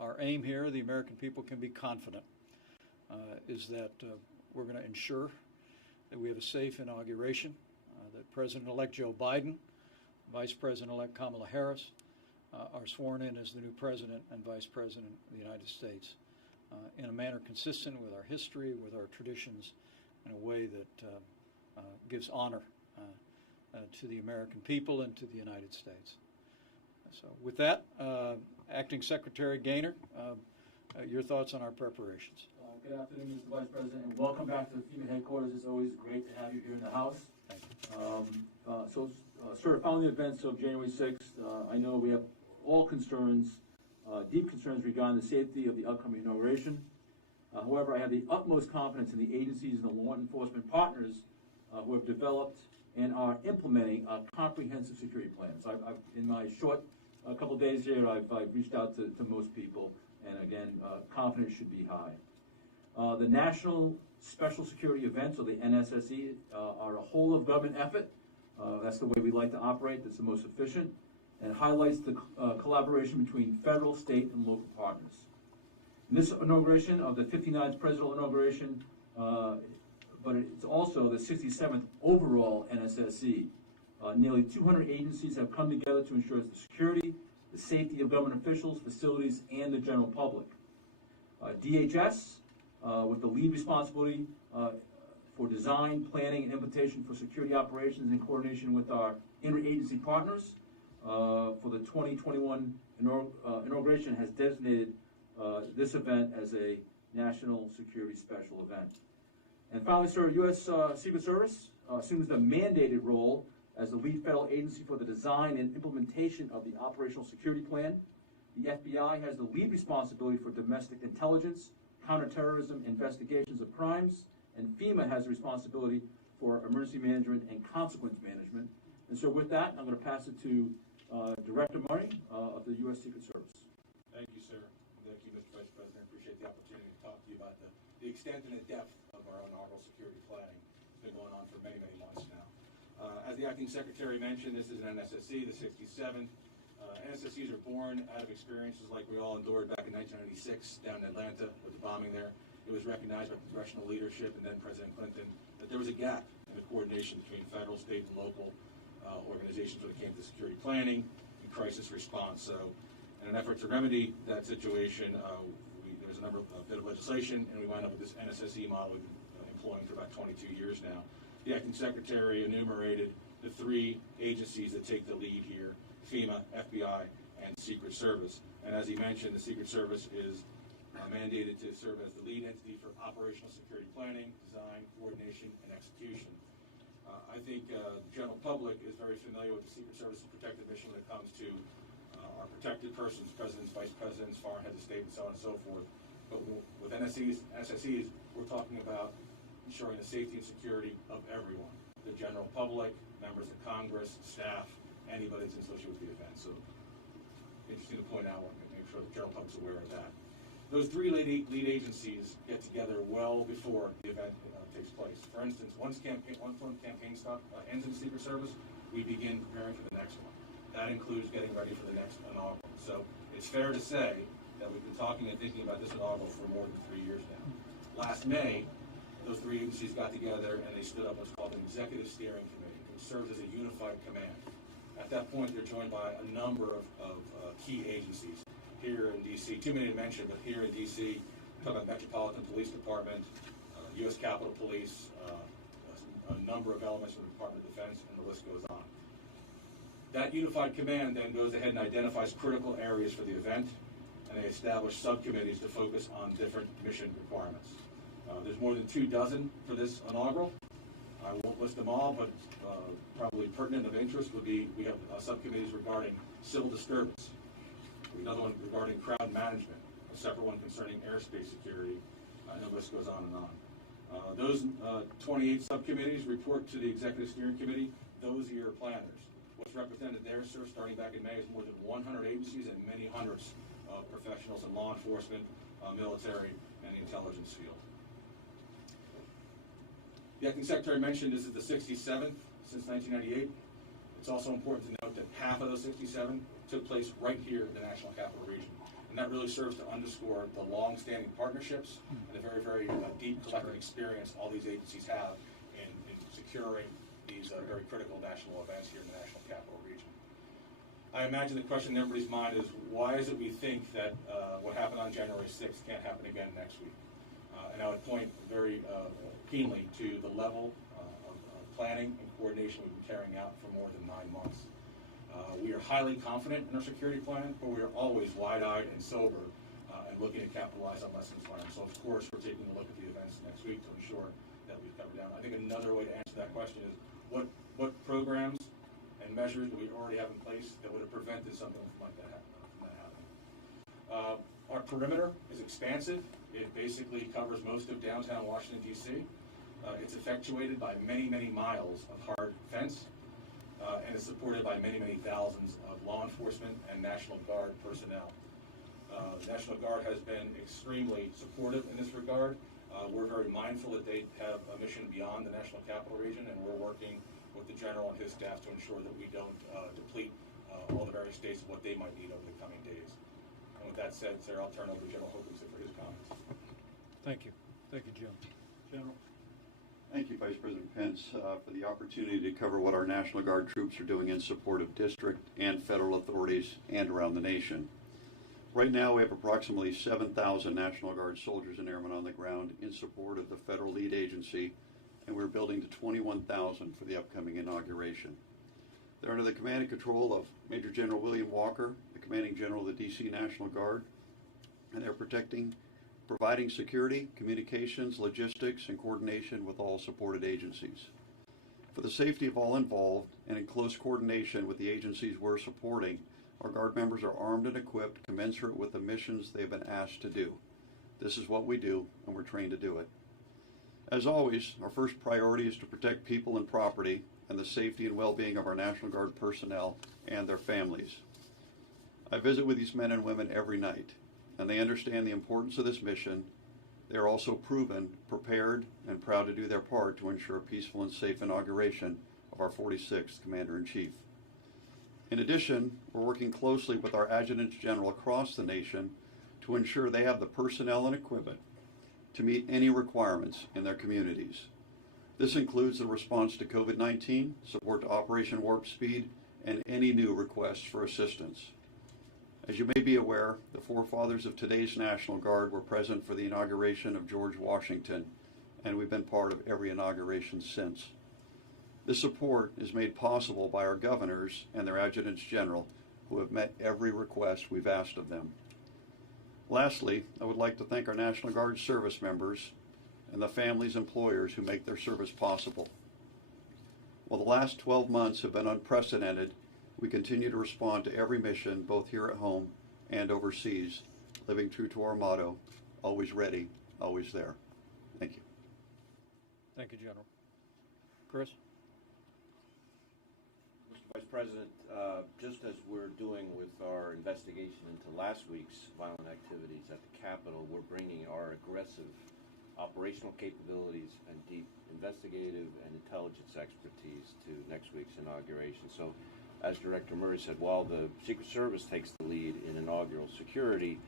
our aim here, the American people can be confident, is that we're going to ensure that we have a safe inauguration, that President-elect Joe Biden, Vice President-elect Kamala Harris are sworn in as the new President and Vice President of the United States in a manner consistent with our history, with our traditions, in a way that gives honor to the American people and to the United States. So with that, Acting Secretary Gaynor, your thoughts on our preparations. Good afternoon, Mr. Vice President, and welcome back to the FEMA headquarters. It's always great to have you here in the House. Thank you. Sir, following the events of January 6th, I know we have all concerns, deep concerns regarding the safety of the upcoming inauguration. However, I have the utmost confidence in the agencies and the law enforcement partners who have developed and are implementing comprehensive security plans. In my short couple of days here, I've reached out to most people, and again, confidence should be high. The National Special Security Events, or the NSSE, are a whole of government effort. That's the way we like to operate. That's the most efficient, and highlights the collaboration between federal, state, and local partners. In this inauguration of the 59th presidential inauguration, but it's also the 67th overall NSSE. Nearly 200 agencies have come together to ensure the security, the safety of government officials, facilities, and the general public. DHS, with the lead responsibility for design, planning, and implementation for security operations in coordination with our interagency partners for the 2021 inauguration, has designated this event as a national security special event. And finally, sir, U.S. Secret Service assumes the mandated role as the lead federal agency for the design and implementation of the operational security plan. The FBI has the lead responsibility for domestic intelligence, counterterrorism, investigations of crimes, and FEMA has the responsibility for emergency management and consequence management. And so with that, I'm going to pass it to Director Murray of the U.S. Secret Service. Thank you, sir. Thank you, Mr. Vice President. I appreciate the opportunity to talk to you about the extent and the depth of our inaugural security planning. It's been going on for many, many months now. As the Acting Secretary mentioned, this is an NSSE, the 67th. NSSEs are born out of experiences like we all endured back in 1996 down in Atlanta with the bombing there. It was recognized by congressional leadership and then President Clinton that there was a gap in the coordination between federal, state, and local organizations when it came to security planning and crisis response. So in an effort to remedy that situation, there was a bit of legislation, and we wound up with this NSSE model we've been employing for about 22 years now. The Acting Secretary enumerated the three agencies that take the lead here: FEMA, FBI, and Secret Service. And as he mentioned, the Secret Service is mandated to serve as the lead entity for operational security planning, design, coordination, and execution. I think the general public is very familiar with the Secret Service's protective mission when it comes to our protected persons, presidents, vice presidents, foreign heads of state, and so on and so forth. But with NSSEs, we're talking about ensuring the safety and security of everyone: the general public, members of Congress, staff, anybody that's associated with the event. So interesting to point out, make sure the general public's aware of that. Those three lead agencies get together well before the event takes place. For instance, once campaign stop ends in the Secret Service, we begin preparing for the next one. That includes getting ready for the next inaugural. So it's fair to say that we've been talking and thinking about this inaugural for more than 3 years now. Last May, those three agencies got together and they stood up what's called an executive steering committee, which serves as a unified command. At that point, they're joined by a number of key agencies here in D.C. Too many to mention, but here in D.C., talking about Metropolitan Police Department, U.S. Capitol Police, a number of elements from the Department of Defense, and the list goes on. That unified command then goes ahead and identifies critical areas for the event, and they establish subcommittees to focus on different mission requirements. There's more than 24 for this inaugural. I won't list them all, but probably pertinent of interest would be we have subcommittees regarding civil disturbance, another one regarding crowd management, a separate one concerning airspace security, and the list goes on and on. Those 28 subcommittees report to the Executive Steering Committee. Those are your planners. What's represented there, sir, starting back in May, is more than 100 agencies and many hundreds of professionals in law enforcement, military, and the intelligence field. The Acting Secretary mentioned this is the 67th since 1998. It's also important to note that half of those 67 took place right here in the National Capital Region. And that really serves to underscore the long-standing partnerships and the very, very deep collective experience all these agencies have in securing these very critical national events here in the National Capital Region. I imagine the question in everybody's mind is, why is it we think that what happened on January 6th can't happen again next week? And I would point very keenly to the level of planning and coordination we've been carrying out for more than 9 months. We are highly confident in our security plan, but we are always wide-eyed and sober and looking to capitalize on lessons learned. So, of course, we're taking a look at the events next week to ensure that we've covered down. I think another way to answer that question is, what programs and measures do we already have in place that would have prevented something like that happening? Our perimeter is expansive. It basically covers most of downtown Washington, D.C. It's effectuated by many, many miles of hard fence. And is supported by many, many thousands of law enforcement and National Guard personnel. The National Guard has been extremely supportive in this regard. We're very mindful that they have a mission beyond the National Capital Region, and we're working with the General and his staff to ensure that we don't deplete all the various states of what they might need over the coming days. And with that said, Sarah, I'll turn over to General Hokinson for his comments. Thank you. Thank you, Jim. General? Thank you, Vice President Pence, for the opportunity to cover what our National Guard troops are doing in support of district and federal authorities and around the nation. Right now, we have approximately 7,000 National Guard soldiers and airmen on the ground in support of the federal lead agency, and we're building to 21,000 for the upcoming inauguration. They're under the command and control of Major General William Walker, the Commanding General of the D.C. National Guard, and they're providing security, communications, logistics, and coordination with all supported agencies. For the safety of all involved and in close coordination with the agencies we're supporting, our Guard members are armed and equipped commensurate with the missions they've been asked to do. This is what we do, and we're trained to do it. As always, our first priority is to protect people and property and the safety and well-being of our National Guard personnel and their families. I visit with these men and women every night, and they understand the importance of this mission. They are also proven, prepared, and proud to do their part to ensure a peaceful and safe inauguration of our 46th Commander-in-Chief. In addition, we're working closely with our adjutants general across the nation to ensure they have the personnel and equipment to meet any requirements in their communities. This includes the response to COVID-19, support to Operation Warp Speed, and any new requests for assistance. As you may be aware, the forefathers of today's National Guard were present for the inauguration of George Washington, and we've been part of every inauguration since. This support is made possible by our governors and their adjutants general, who have met every request we've asked of them. Lastly, I would like to thank our National Guard service members and the families and employers who make their service possible. While the last 12 months have been unprecedented, we continue to respond to every mission, both here at home and overseas, living true to our motto, always ready, always there. Thank you. Thank you, General. Chris? Mr. Vice President, just as we're doing with our investigation into last week's violent activities at the Capitol, we're bringing our aggressive operational capabilities and deep investigative and intelligence expertise to next week's inauguration. So, as Director Murray said, while the Secret Service takes the lead in inaugural security,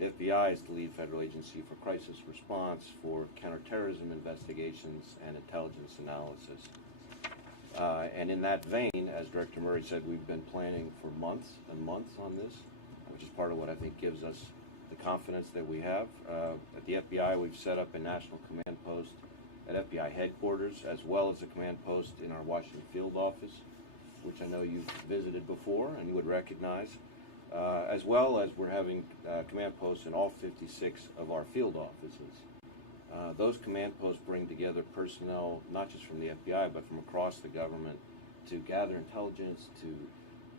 the FBI is the lead federal agency for crisis response, for counterterrorism investigations, and intelligence analysis. And in that vein, as Director Murray said, we've been planning for months and months on this, which is part of what I think gives us the confidence that we have. At the FBI, we've set up a national command post at FBI headquarters, as well as a command post in our Washington field office, which I know you've visited before and you would recognize, as well as we're having command posts in all 56 of our field offices. Those command posts bring together personnel, not just from the FBI, but from across the government, to gather intelligence, to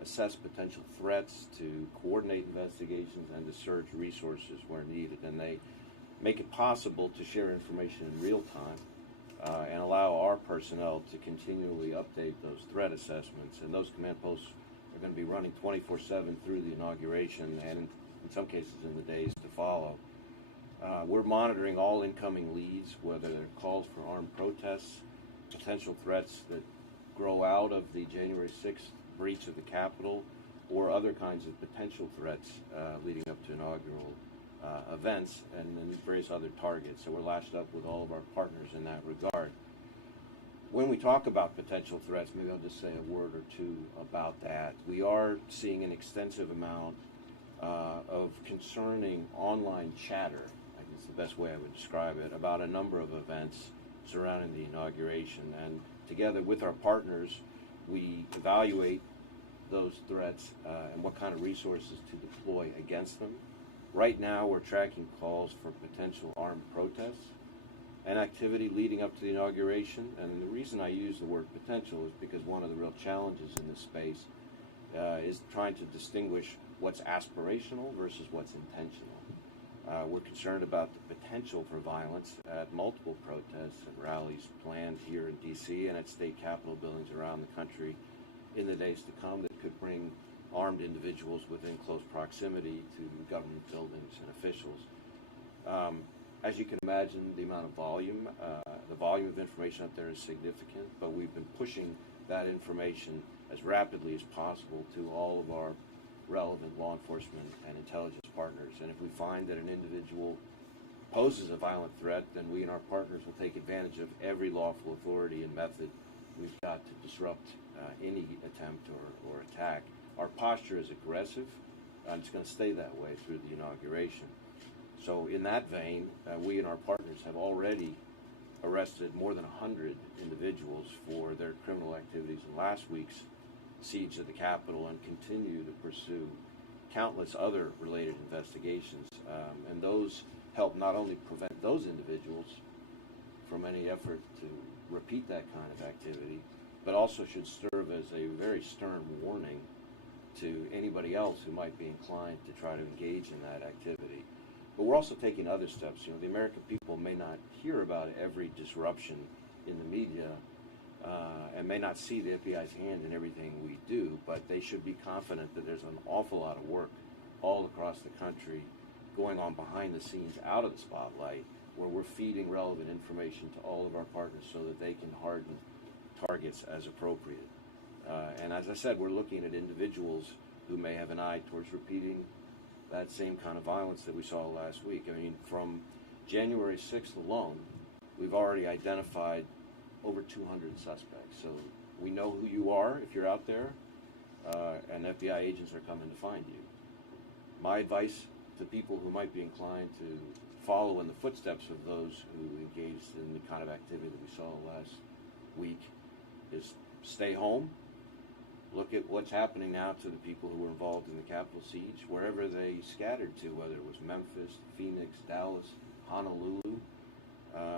assess potential threats, to coordinate investigations, and to surge resources where needed. And they make it possible to share information in real time and allow our personnel to continually update those threat assessments. And those command posts are going to be running 24/7 through the inauguration and in some cases in the days to follow. We're monitoring all incoming leads, whether they're calls for armed protests, potential threats that grow out of the January 6th breach of the Capitol, or other kinds of potential threats leading up to inaugural events, and then various other targets. So we're lashed up with all of our partners in that regard. When we talk about potential threats, maybe I'll just say a word or two about that. We are seeing an extensive amount of concerning online chatter, I guess the best way I would describe it, about a number of events surrounding the inauguration. And together with our partners, we evaluate those threats and what kind of resources to deploy against them. Right now, we're tracking calls for potential armed protests and activity leading up to the inauguration. And the reason I use the word potential is because one of the real challenges in this space is trying to distinguish what's aspirational versus what's intentional. We're concerned about the potential for violence at multiple protests and rallies planned here in D.C. and at state capitol buildings around the country in the days to come that could bring armed individuals within close proximity to government buildings and officials. As you can imagine, the volume of information out there is significant, but we've been pushing that information as rapidly as possible to all of our relevant law enforcement and intelligence partners. And if we find that an individual poses a violent threat, then we and our partners will take advantage of every lawful authority and method we've got to disrupt any attempt or attack. Our posture is aggressive, and it's going to stay that way through the inauguration. So in that vein, we and our partners have already arrested more than 100 individuals for their criminal activities in last week's siege of the Capitol and continue to pursue countless other related investigations. And those help not only prevent those individuals from any effort to repeat that kind of activity, but also should serve as a very stern warning to anybody else who might be inclined to try to engage in that activity. But we're also taking other steps. You know, the American people may not hear about every disruption in the media and may not see the FBI's hand in everything we do, but they should be confident that there's an awful lot of work all across the country going on behind the scenes, out of the spotlight, where we're feeding relevant information to all of our partners so that they can harden targets as appropriate. And as I said, we're looking at individuals who may have an eye towards repeating that same kind of violence that we saw last week. I mean, from January 6th alone, we've already identified over 200 suspects. So we know who you are if you're out there, and FBI agents are coming to find you. My advice to people who might be inclined to follow in the footsteps of those who engaged in the kind of activity that we saw last week is stay home. Look at what's happening now to the people who were involved in the Capitol siege, wherever they scattered to, whether it was Memphis, Phoenix, Dallas, Honolulu.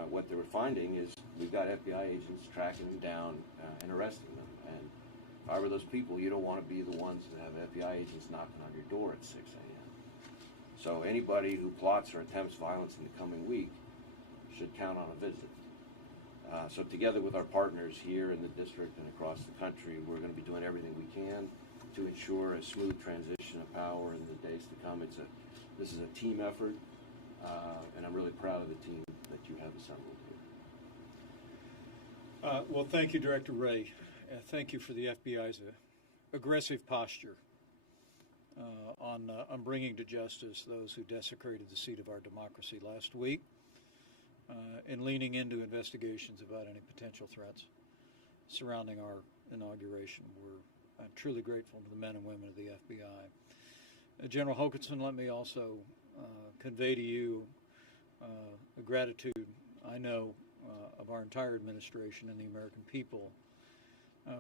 What they were finding is we've got FBI agents tracking them down and arresting them. And if I were those people, you don't want to be the ones that have FBI agents knocking on your door at 6 a.m. So anybody who plots or attempts violence in the coming week should count on a visit. So together with our partners here in the district and across the country, we're going to be doing everything we can to ensure a smooth transition of power in the days to come. This is a team effort, and I'm really proud of the team that you have assembled here. Well, thank you, Director Wray. Thank you for the FBI's aggressive posture on bringing to justice those who desecrated the seat of our democracy last week. And leaning into investigations about any potential threats surrounding our inauguration. I'm truly grateful to the men and women of the FBI. General Hokanson, let me also convey to you a gratitude, I know, of our entire administration and the American people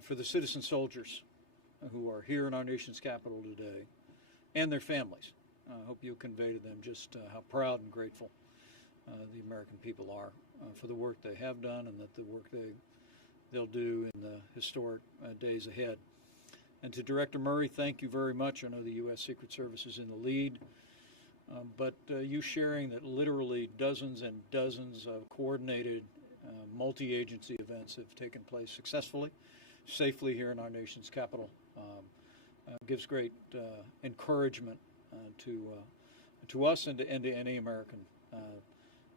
for the citizen soldiers who are here in our nation's capital today and their families. I hope you'll convey to them just how proud and grateful the American people are for the work they have done and that the work they'll do in the historic days ahead. And to Director Murray, thank you very much. I know the U.S. Secret Service is in the lead, but you sharing that literally dozens and dozens of coordinated multi-agency events have taken place successfully, safely here in our nation's capital gives great encouragement to us and to any American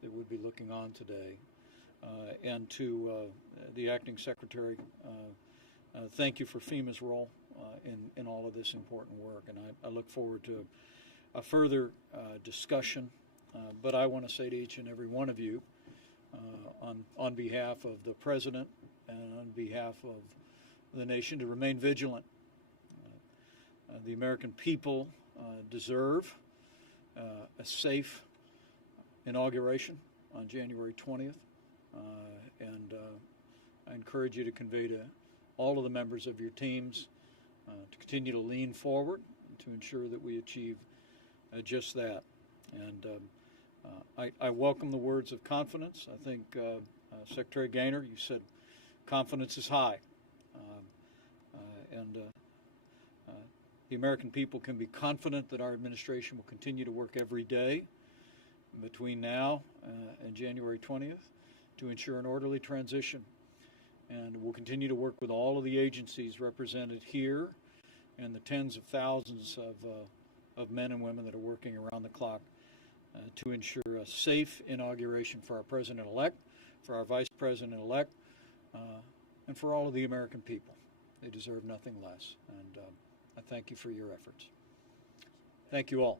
that would be looking on today. And to the Acting Secretary, thank you for FEMA's role in all of this important work. And I look forward to a further discussion. But I want to say to each and every one of you, on behalf of the President and on behalf of the nation, to remain vigilant. The American people deserve a safe inauguration on January 20th. And I encourage you to convey to all of the members of your teams to continue to lean forward to ensure that we achieve just that. And I welcome the words of confidence. I think, Secretary Gaynor, you said confidence is high. And the American people can be confident that our administration will continue to work every day between now and January 20th to ensure an orderly transition. And we'll continue to work with all of the agencies represented here and the tens of thousands of men and women that are working around the clock to ensure a safe inauguration for our President-elect, for our Vice President-elect, and for all of the American people. They deserve nothing less. And I thank you for your efforts. Thank you all.